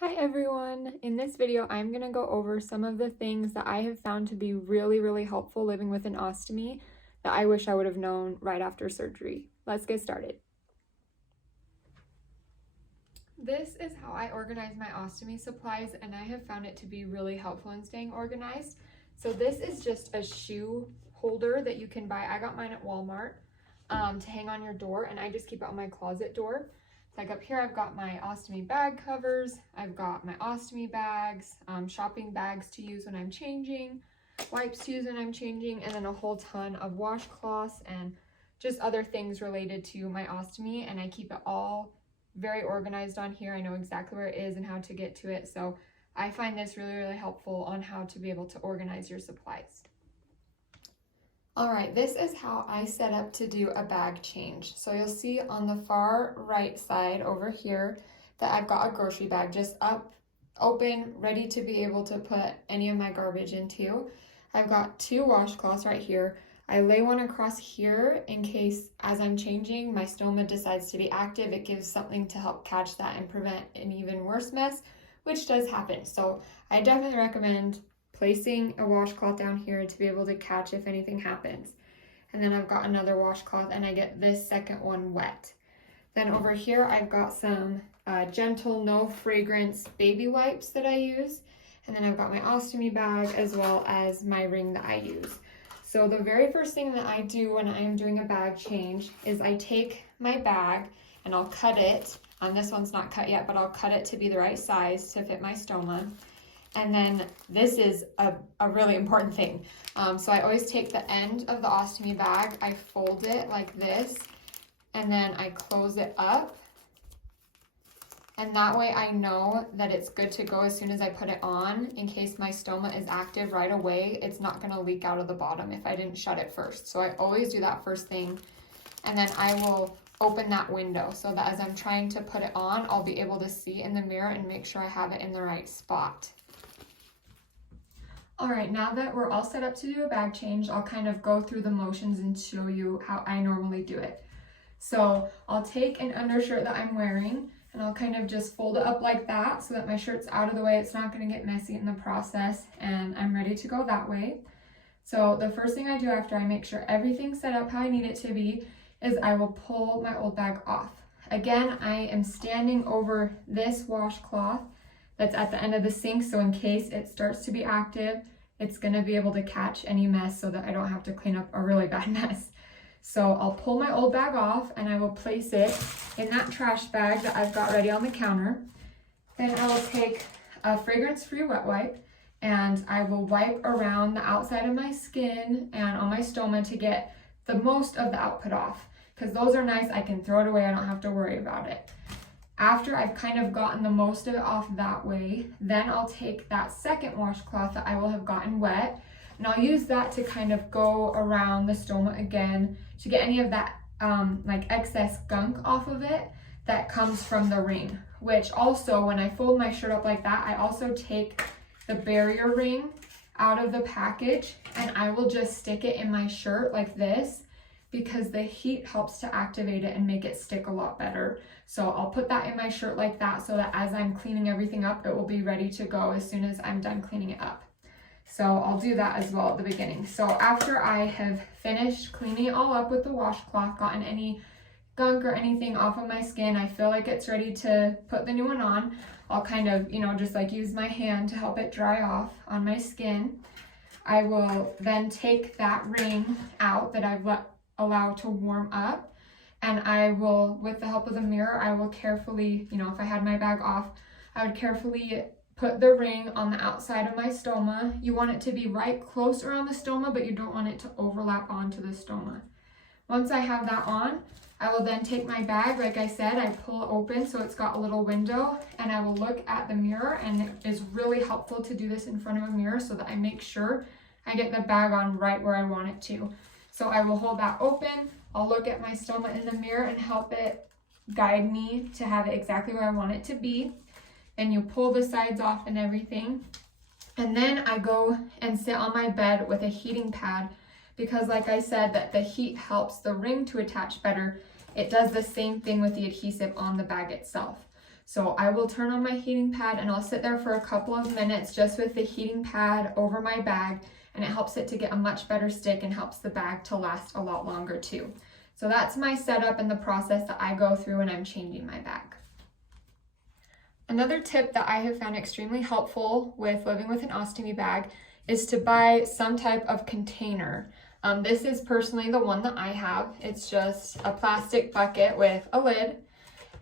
Hi everyone! In this video, I'm going to go over some of the things that I have found to be really helpful living with an ostomy that I wish I would have known right after surgery. Let's get started. This is how I organize my ostomy supplies, and I have found it to be really helpful in staying organized. So this is just a shoe holder that you can buy. I got mine at Walmart to hang on your door, and I just keep it on my closet door. Like up here, I've got my ostomy bag covers, I've got my ostomy bags, shopping bags to use when I'm changing, wipes to use when I'm changing, and then a whole ton of washcloths and just other things related to my ostomy. And I keep it all very organized on here. I know exactly where it is and how to get to it. So I find this really helpful on how to be able to organize your supplies. All right, this is how I set up to do a bag change. So you'll see on the far right side over here that I've got a grocery bag just up, open, ready to be able to put any of my garbage into. I've got two washcloths right here. I lay one across here in case as I'm changing, my stoma decides to be active. It gives something to help catch that and prevent an even worse mess, which does happen. So I definitely recommend placing a washcloth down here to be able to catch if anything happens. And then I've got another washcloth and I get this second one wet. Then over here I've got some gentle, no fragrance baby wipes that I use. And then I've got my ostomy bag as well as my ring that I use. So the very first thing that I do when I am doing a bag change is I take my bag and I'll cut it. This one's not cut yet, but I'll cut it to be the right size to fit my stoma. And then this is a really important thing. So I always take the end of the ostomy bag, I fold it like this, and then I close it up. And that way I know that it's good to go as soon as I put it on. In case my stoma is active right away, it's not gonna leak out of the bottom if I didn't shut it first. So I always do that first thing. And then I will open that window so that as I'm trying to put it on, I'll be able to see in the mirror and make sure I have it in the right spot. All right, now that we're all set up to do a bag change, I'll kind of go through the motions and show you how I normally do it. So I'll take an undershirt that I'm wearing and I'll kind of just fold it up like that so that my shirt's out of the way. It's not going to get messy in the process and I'm ready to go that way. So the first thing I do after I make sure everything's set up how I need it to be is I will pull my old bag off. Again, I am standing over this washcloth that's at the end of the sink, so in case it starts to be active, it's going to be able to catch any mess so that I don't have to clean up a really bad mess. So I'll pull my old bag off and I will place it in that trash bag that I've got ready on the counter. Then I will take a fragrance-free wet wipe and I will wipe around the outside of my skin and on my stoma to get the most of the output off, because those are nice. I can throw it away. I don't have to worry about it. After I've kind of gotten the most of it off that way, then I'll take that second washcloth that I will have gotten wet, and I'll use that to kind of go around the stoma again to get any of that like excess gunk off of it that comes from the ring. Which also, when I fold my shirt up like that, I also take the barrier ring out of the package and I will just stick it in my shirt like this, because the heat helps to activate it and make it stick a lot better. So I'll put that in my shirt like that so that as I'm cleaning everything up, it will be ready to go as soon as I'm done cleaning it up. So I'll do that as well at the beginning. So after I have finished cleaning it all up with the washcloth, gotten any gunk or anything off of my skin, I feel like it's ready to put the new one on. I'll kind of, just like use my hand to help it dry off on my skin. I will then take that ring out that I've allow to warm up, and I will, with the help of the mirror, I will carefully, if I had my bag off, I would carefully put the ring on the outside of my stoma. You want it to be right close around the stoma, but you don't want it to overlap onto the stoma. Once I have that on, I will then take my bag, like I said, I pull it open so it's got a little window, and I will look at the mirror, and it is really helpful to do this in front of a mirror so that I make sure I get the bag on right where I want it to. So I will hold that open, I'll look at my stoma in the mirror and help it guide me to have it exactly where I want it to be. Then you pull the sides off and everything. And then I go and sit on my bed with a heating pad, because like I said, that the heat helps the ring to attach better. It does the same thing with the adhesive on the bag itself. So I will turn on my heating pad and I'll sit there for a couple of minutes just with the heating pad over my bag, and it helps it to get a much better stick and helps the bag to last a lot longer too. So that's my setup and the process that I go through when I'm changing my bag. Another tip that I have found extremely helpful with living with an ostomy bag is to buy some type of container. This is personally the one that I have. It's just a plastic bucket with a lid.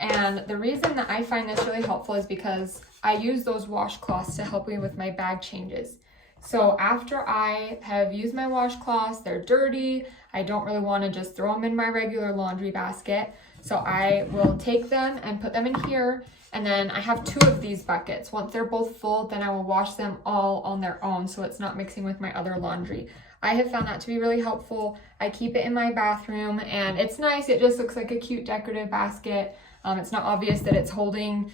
And the reason that I find this really helpful is because I use those washcloths to help me with my bag changes. So after I have used my washcloths, they're dirty, I don't really want to just throw them in my regular laundry basket. So I will take them and put them in here. And then I have 2 of these buckets. Once they're both full, then I will wash them all on their own so it's not mixing with my other laundry. I have found that to be really helpful. I keep it in my bathroom and it's nice. It just looks like a cute decorative basket. It's not obvious that it's holding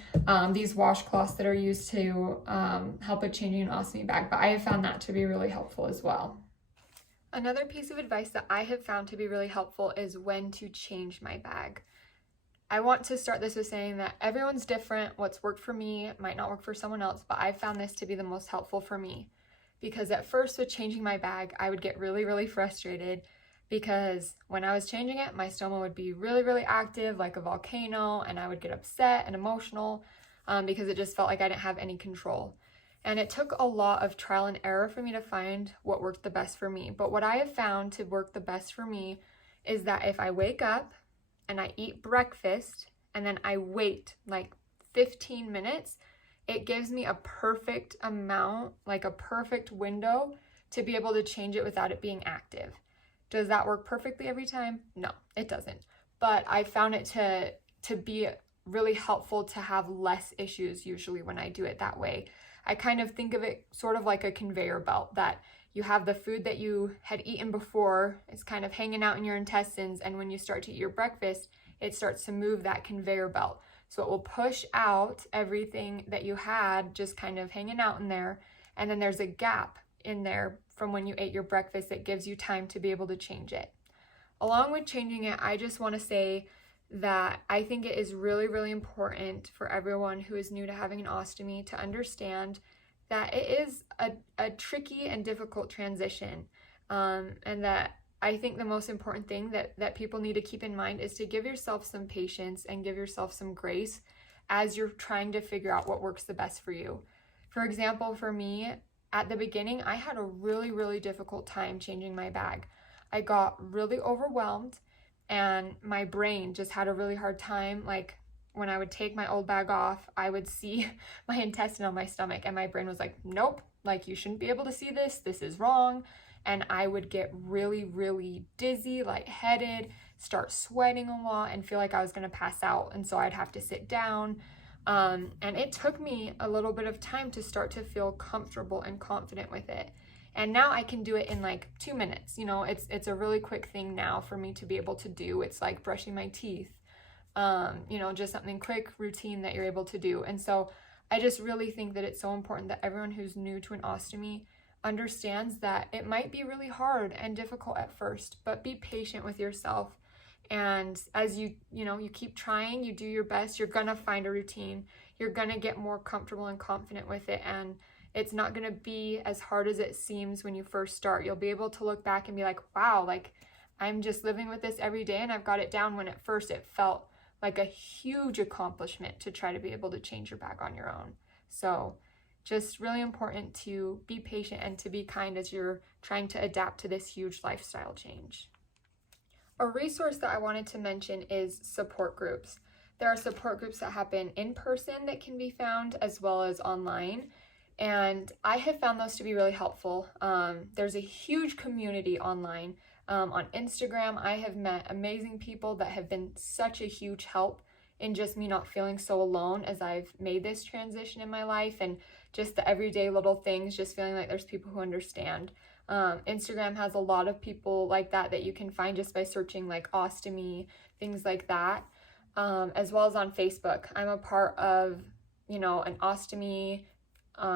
these washcloths that are used to help with changing an ostomy bag, but I have found that to be really helpful as well. Another piece of advice that I have found to be really helpful is when to change my bag. I want to start this with saying that everyone's different. What's worked for me might not work for someone else, but I found this to be the most helpful for me. Because at first with changing my bag, I would get really frustrated because when I was changing it, my stoma would be really active like a volcano, and I would get upset and emotional because it just felt like I didn't have any control. And it took a lot of trial and error for me to find what worked the best for me. But what I have found to work the best for me is that if I wake up and I eat breakfast and then I wait like 15 minutes, it gives me a perfect amount, like a perfect window to be able to change it without it being active. Does that work perfectly every time? No, it doesn't. But I found it to be really helpful to have less issues usually when I do it that way. I kind of think of it sort of like a conveyor belt, that you have the food that you had eaten before, it's kind of hanging out in your intestines, and when you start to eat your breakfast, it starts to move that conveyor belt. So it will push out everything that you had just kind of hanging out in there, and then there's a gap in there from when you ate your breakfast that gives you time to be able to change it. Along with changing it, I just want to say that I think it is really important for everyone who is new to having an ostomy to understand that it is a tricky and difficult transition, and that I think the most important thing that people need to keep in mind is to give yourself some patience and give yourself some grace as you're trying to figure out what works the best for you. For example, for me, at the beginning, I had a really difficult time changing my bag. I got really overwhelmed and my brain just had a really hard time. Like when I would take my old bag off, I would see my intestine on my stomach and my brain was like, nope, like you shouldn't be able to see this. This is wrong. And I would get really dizzy, lightheaded, start sweating a lot and feel like I was going to pass out. And so I'd have to sit down. And it took me a little bit of time to start to feel comfortable and confident with it. And now I can do it in like 2 minutes. You know, it's a really quick thing now for me to be able to do. It's like brushing my teeth, you know, just something quick, routine that you're able to do. And so I just really think that it's so important that everyone who's new to an ostomy understands that it might be really hard and difficult at first, but be patient with yourself. And as you keep trying, you do your best, you're gonna find a routine. You're gonna get more comfortable and confident with it. And it's not gonna be as hard as it seems when you first start. You'll be able to look back and be like, wow, like I'm just living with this every day and I've got it down, when at first it felt like a huge accomplishment to try to be able to change your bag on your own. So just really important to be patient and to be kind as you're trying to adapt to this huge lifestyle change. A resource that I wanted to mention is support groups. There are support groups that happen in person that can be found as well as online. And I have found those to be really helpful. There's a huge community online. On Instagram, I have met amazing people that have been such a huge help in just me not feeling so alone as I've made this transition in my life, and just the everyday little things, just feeling like there's people who understand. Instagram has a lot of people like that you can find just by searching like ostomy, things like that, as well as on Facebook. I'm a part of, an ostomy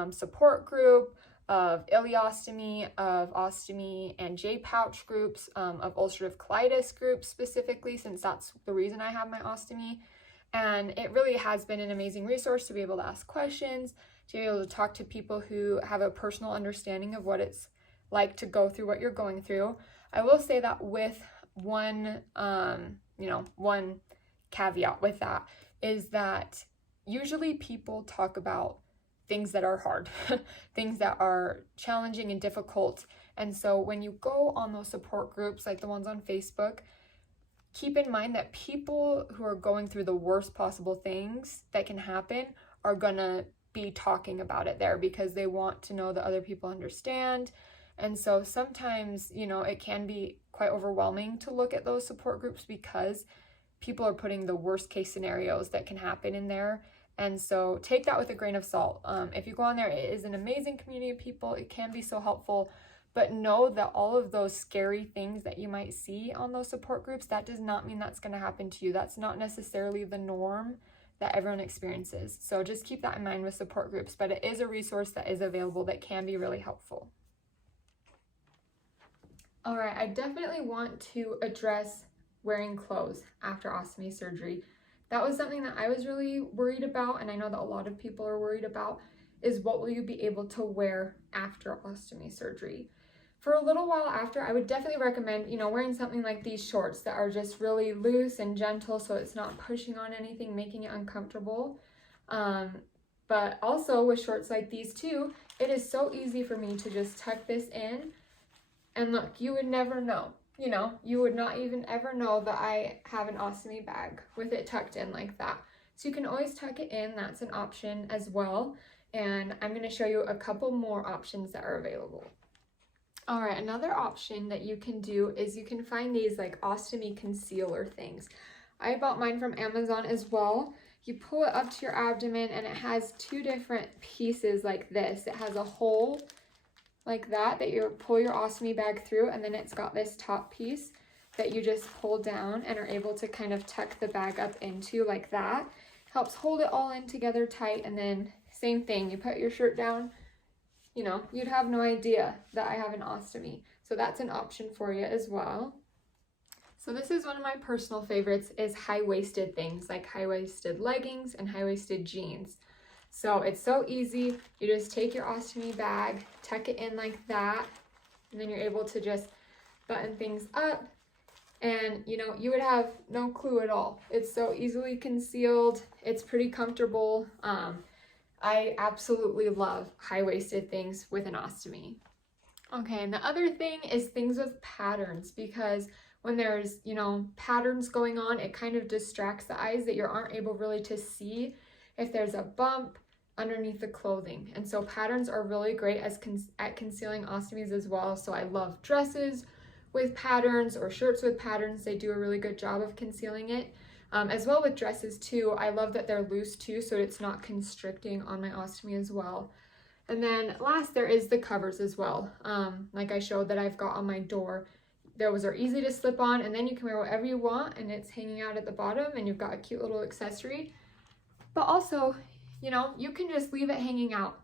support group, of ileostomy, of ostomy and J-pouch groups, of ulcerative colitis groups specifically, since that's the reason I have my ostomy. And it really has been an amazing resource to be able to ask questions, to be able to talk to people who have a personal understanding of what it's like to go through what you're going through. I will say that with one caveat with that is that usually people talk about things that are hard, things that are challenging and difficult. And so when you go on those support groups, like the ones on Facebook, keep in mind that people who are going through the worst possible things that can happen are gonna be talking about it there because they want to know that other people understand. And so sometimes, it can be quite overwhelming to look at those support groups because people are putting the worst case scenarios that can happen in there. And so take that with a grain of salt. If you go on there, it is an amazing community of people. It can be so helpful, but know that all of those scary things that you might see on those support groups, that does not mean that's going to happen to you. That's not necessarily the norm that everyone experiences. So just keep that in mind with support groups, but it is a resource that is available that can be really helpful. All right, I definitely want to address wearing clothes after ostomy surgery. That was something that I was really worried about, and I know that a lot of people are worried about, is what will you be able to wear after ostomy surgery? For a little while after, I would definitely recommend, wearing something like these shorts that are just really loose and gentle so it's not pushing on anything, making it uncomfortable. But also with shorts like these too, it is so easy for me to just tuck this in. And look, you would never know. You would not even ever know that I have an ostomy bag with it tucked in like that. So you can always tuck it in. That's an option as well. And I'm going to show you a couple more options that are available. All right, another option that you can do is you can find these like ostomy concealer things. I bought mine from Amazon as well. You pull it up to your abdomen and it has two different pieces like this. It has a hole like that you pull your ostomy bag through, and then it's got this top piece that you just pull down and are able to kind of tuck the bag up into like that. Helps hold it all in together tight, and then same thing, you put your shirt down, you'd have no idea that I have an ostomy. So that's an option for you as well. So this is one of my personal favorites, is high-waisted things like high-waisted leggings and high-waisted jeans. So it's so easy. You just take your ostomy bag, tuck it in like that, and then you're able to just button things up, and you would have no clue at all. It's so easily concealed. It's pretty comfortable. I absolutely love high-waisted things with an ostomy. Okay, and the other thing is things with patterns, because when there's, patterns going on, it kind of distracts the eyes that you aren't able really to see if there's a bump underneath the clothing. And so patterns are really great at concealing ostomies as well. So I love dresses with patterns or shirts with patterns. They do a really good job of concealing it. As well with dresses too, I love that they're loose too, so it's not constricting on my ostomy as well. And then last, there is the covers as well. Like I showed that I've got on my door. Those are easy to slip on, and then you can wear whatever you want, and it's hanging out at the bottom, and you've got a cute little accessory. But also, you can just leave it hanging out.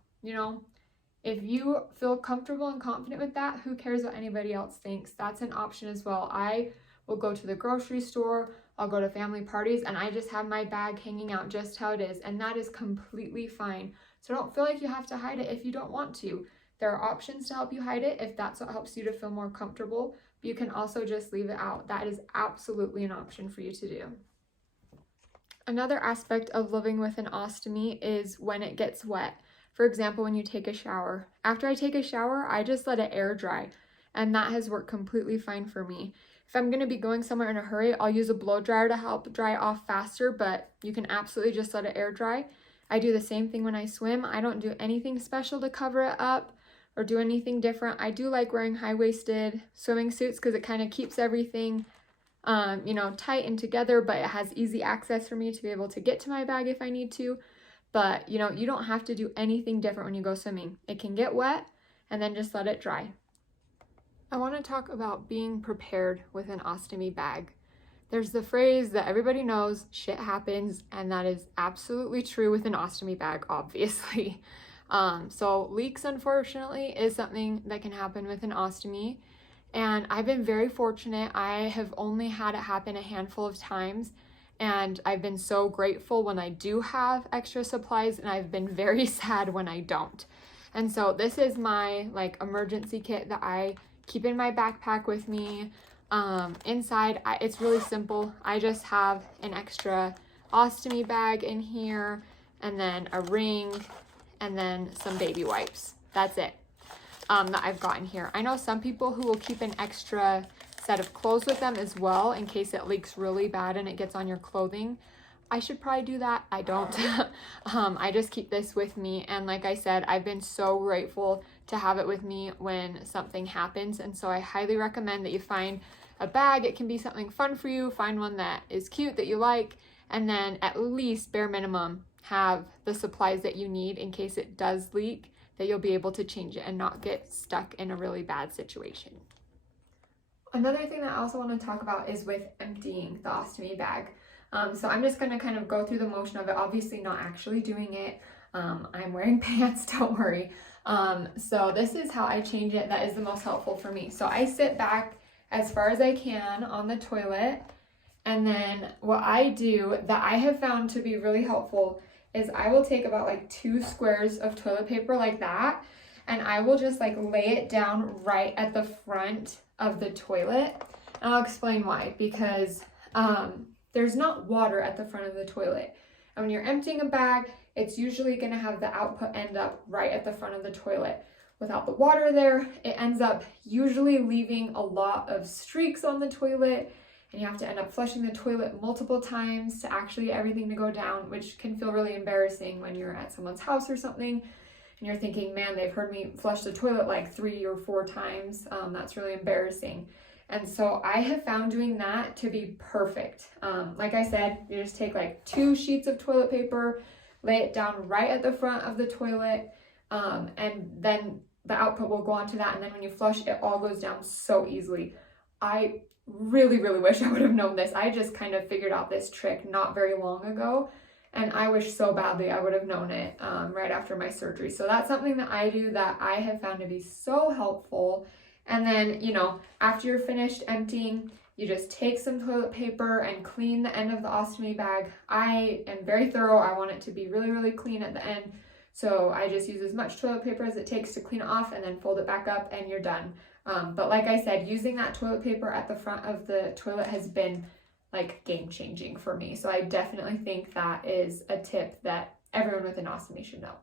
If you feel comfortable and confident with that, who cares what anybody else thinks? That's an option as well. I will go to the grocery store, I'll go to family parties, and I just have my bag hanging out just how it is, and that is completely fine. So don't feel like you have to hide it if you don't want to. There are options to help you hide it if that's what helps you to feel more comfortable, but you can also just leave it out. That is absolutely an option for you to do. Another aspect of living with an ostomy is when it gets wet. For example, when you take a shower. After I take a shower, I just let it air dry, and that has worked completely fine for me. If I'm going to be going somewhere in a hurry, I'll use a blow dryer to help dry it off faster, but you can absolutely just let it air dry. I do the same thing when I swim. I don't do anything special to cover it up or do anything different. I do like wearing high-waisted swimming suits because it kind of keeps everything tight and together, but it has easy access for me to be able to get to my bag if I need to. But, you don't have to do anything different when you go swimming. It can get wet and then just let it dry. I want to talk about being prepared with an ostomy bag. There's the phrase that everybody knows, shit happens, and that is absolutely true with an ostomy bag, obviously. So leaks, unfortunately, is something that can happen with an ostomy. And I've been very fortunate. I have only had it happen a handful of times, and I've been so grateful when I do have extra supplies, and I've been very sad when I don't. And so this is my like emergency kit that I keep in my backpack with me. Inside, it's really simple. I just have an extra ostomy bag in here, and then a ring, and then some baby wipes. That's it that I've gotten here. I know some people who will keep an extra set of clothes with them as well in case it leaks really bad and it gets on your clothing. I should probably do that. I don't. I just keep this with me, and like I said, I've been so grateful to have it with me when something happens. And so I highly recommend that you find a bag. It can be something fun for you. Find one that is cute, that you like, and then at least bare minimum have the supplies that you need in case it does leak, that you'll be able to change it and not get stuck in a really bad situation. Another thing that I also want to talk about is with emptying the ostomy bag. So I'm just going to kind of go through the motion of it, obviously not actually doing it. I'm wearing pants, don't worry. So this is how I change it. That is the most helpful for me. So I sit back as far as I can on the toilet, and then what I do that I have found to be really helpful is I will take about like 2 squares of toilet paper like that, and I will just like lay it down right at the front of the toilet. And I'll explain why. Because there's not water at the front of the toilet, and when you're emptying a bag, it's usually going to have the output end up right at the front of the toilet. Without the water there, it ends up usually leaving a lot of streaks on the toilet, and you have to end up flushing the toilet multiple times to actually get everything to go down, which can feel really embarrassing when you're at someone's house or something and you're thinking, man, they've heard me flush the toilet like 3 or 4 times. That's really embarrassing. And so I have found doing that to be perfect. Like I said, you just take like 2 sheets of toilet paper, lay it down right at the front of the toilet, and then the output will go onto that. And then when you flush, it all goes down so easily. I really wish I would have known this. I just kind of figured out this trick not very long ago, and I wish so badly I would have known it right after my surgery. So that's something that I do that I have found to be so helpful. And then, you know, after you're finished emptying, you just take some toilet paper and clean the end of the ostomy bag. I am very thorough. I want it to be really clean at the end. So I just use as much toilet paper as it takes to clean it off, and then fold it back up, and you're done. But like I said, using that toilet paper at the front of the toilet has been like game changing for me. So I definitely think that is a tip that everyone with an ostomy should know.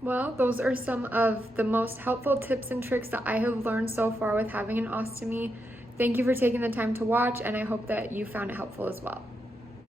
Well, those are some of the most helpful tips and tricks that I have learned so far with having an ostomy. Thank you for taking the time to watch, and I hope that you found it helpful as well.